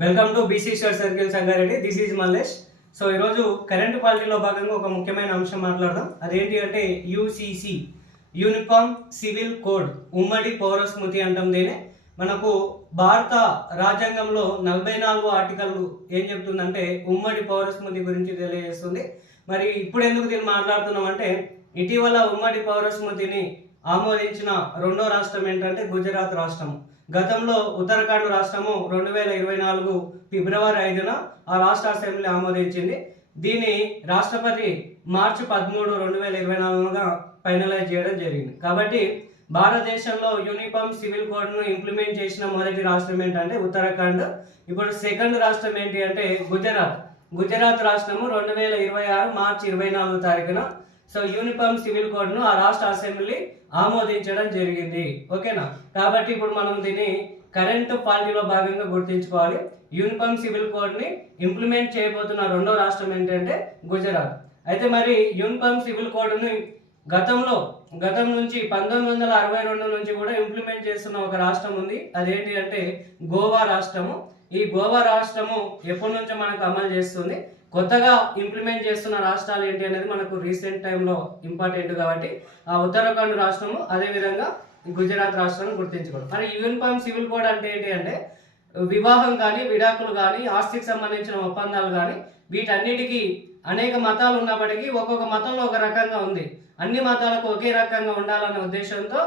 Welcome to BC star circle Sangareddy. This is Mallesh. So ఈరోజు current పాలిటీలో భాగంగా ఒక ముఖ్యమైన అంశం మాట్లాడదాం. అదేంటి అంటే యూసీసీ, యూనిఫామ్ సివిల్ కోడ్, ఉమ్మడి పౌర స్మృతి అంటాం దీనే. మనకు భారత రాజ్యాంగంలో 44 ఆర్టికల్ ఏం చెప్తుందంటే ఉమ్మడి పౌర స్మృతి గురించి తెలియజేస్తుంది. మరి ఇప్పుడు ఎందుకు దీన్ని మాట్లాడుతున్నాం అంటే ఇటీవల ఉమ్మడి పౌర స్మృతిని ఆమోదించిన రెండో రాష్ట్రం ఏంటంటే గుజరాత్ రాష్ట్రం. గతంలో ఉత్తరాఖండ్ రాష్ట్రము 2024 ఫిబ్రవరి 5న ఆ రాష్ట్ర అసెంబ్లీ ఆమోదించింది. దీన్ని రాష్ట్రపతి మార్చి 13, 2024గా ఫైనలైజ్ చేయడం జరిగింది. కాబట్టి భారతదేశంలో యూనిఫామ్ సివిల్ కోడ్ను ఇంప్లిమెంట్ చేసిన మొదటి రాష్ట్రం ఏంటంటే ఉత్తరాఖండ్. ఇప్పుడు సెకండ్ రాష్ట్రం ఏంటి అంటే గుజరాత్ రాష్ట్రము 2026 మార్చి 24 తారీఖున సో యూనిఫామ్ సివిల్ కోడ్ను ఆ రాష్ట్ర అసెంబ్లీ ఆమోదించడం జరిగింది. ఓకేనా? కాబట్టి ఇప్పుడు మనం దీన్ని కరెంట్ పాలిటీలో భాగంగా గుర్తించుకోవాలి. యూనిఫామ్ సివిల్ కోడ్ని ఇంప్లిమెంట్ చేయబోతున్న రెండో రాష్ట్రం ఏంటంటే గుజరాత్. అయితే మరి యూనిఫామ్ సివిల్ కోడ్ని గతం నుంచి 1962 నుంచి కూడా ఇంప్లిమెంట్ చేస్తున్న ఒక రాష్ట్రం ఉంది. అదేంటి అంటే గోవా రాష్ట్రము. ఈ గోవా రాష్ట్రము ఎప్పటి నుంచో మనకు అమలు చేస్తుంది. కొత్తగా ఇంప్లిమెంట్ చేస్తున్న రాష్ట్రాలు ఏంటి అనేది మనకు రీసెంట్ టైంలో ఇంపార్టెంట్ కాబట్టి ఆ ఉత్తరాఖండ్ రాష్ట్రము, అదేవిధంగా గుజరాత్ రాష్ట్రాన్ని గుర్తించుకోవడం. మరి యూనిఫామ్ సివిల్ కోడ్ అంటే ఏంటి అంటే వివాహం కానీ, విడాకులు కానీ, ఆస్తికి సంబంధించిన ఒప్పందాలు కానీ, వీటన్నిటికీ అనేక మతాలు ఉన్నప్పటికీ ఒక్కొక్క మతంలో ఒక రకంగా ఉంది. అన్ని మతాలకు ఒకే రకంగా ఉండాలనే ఉద్దేశంతో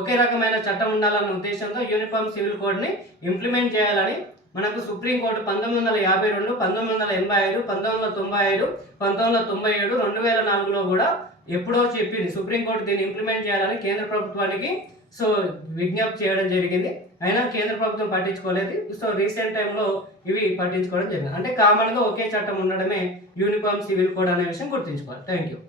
ఒకే రకమైన చట్టం ఉండాలన్న ఉద్దేశంతో యూనిఫామ్ సివిల్ కోడ్ని ఇంప్లిమెంట్ చేయాలని మనకు సుప్రీంకోర్టు 1952, 1985, 1995, 1997, 2004లో కూడా ఎప్పుడో చెప్పింది. సుప్రీంకోర్టు దీన్ని ఇంప్లిమెంట్ చేయాలని కేంద్ర ప్రభుత్వానికి సో విజ్ఞప్తి చేయడం జరిగింది. అయినా కేంద్ర ప్రభుత్వం పట్టించుకోలేదు. సో రీసెంట్ టైంలో ఇవి పట్టించుకోవడం జరిగింది. అంటే కామన్గా ఒకే చట్టం ఉండడమే యూనిఫామ్ సివిల్ కోడ్ అనే విషయం గుర్తుంచుకోవాలి. Thank you.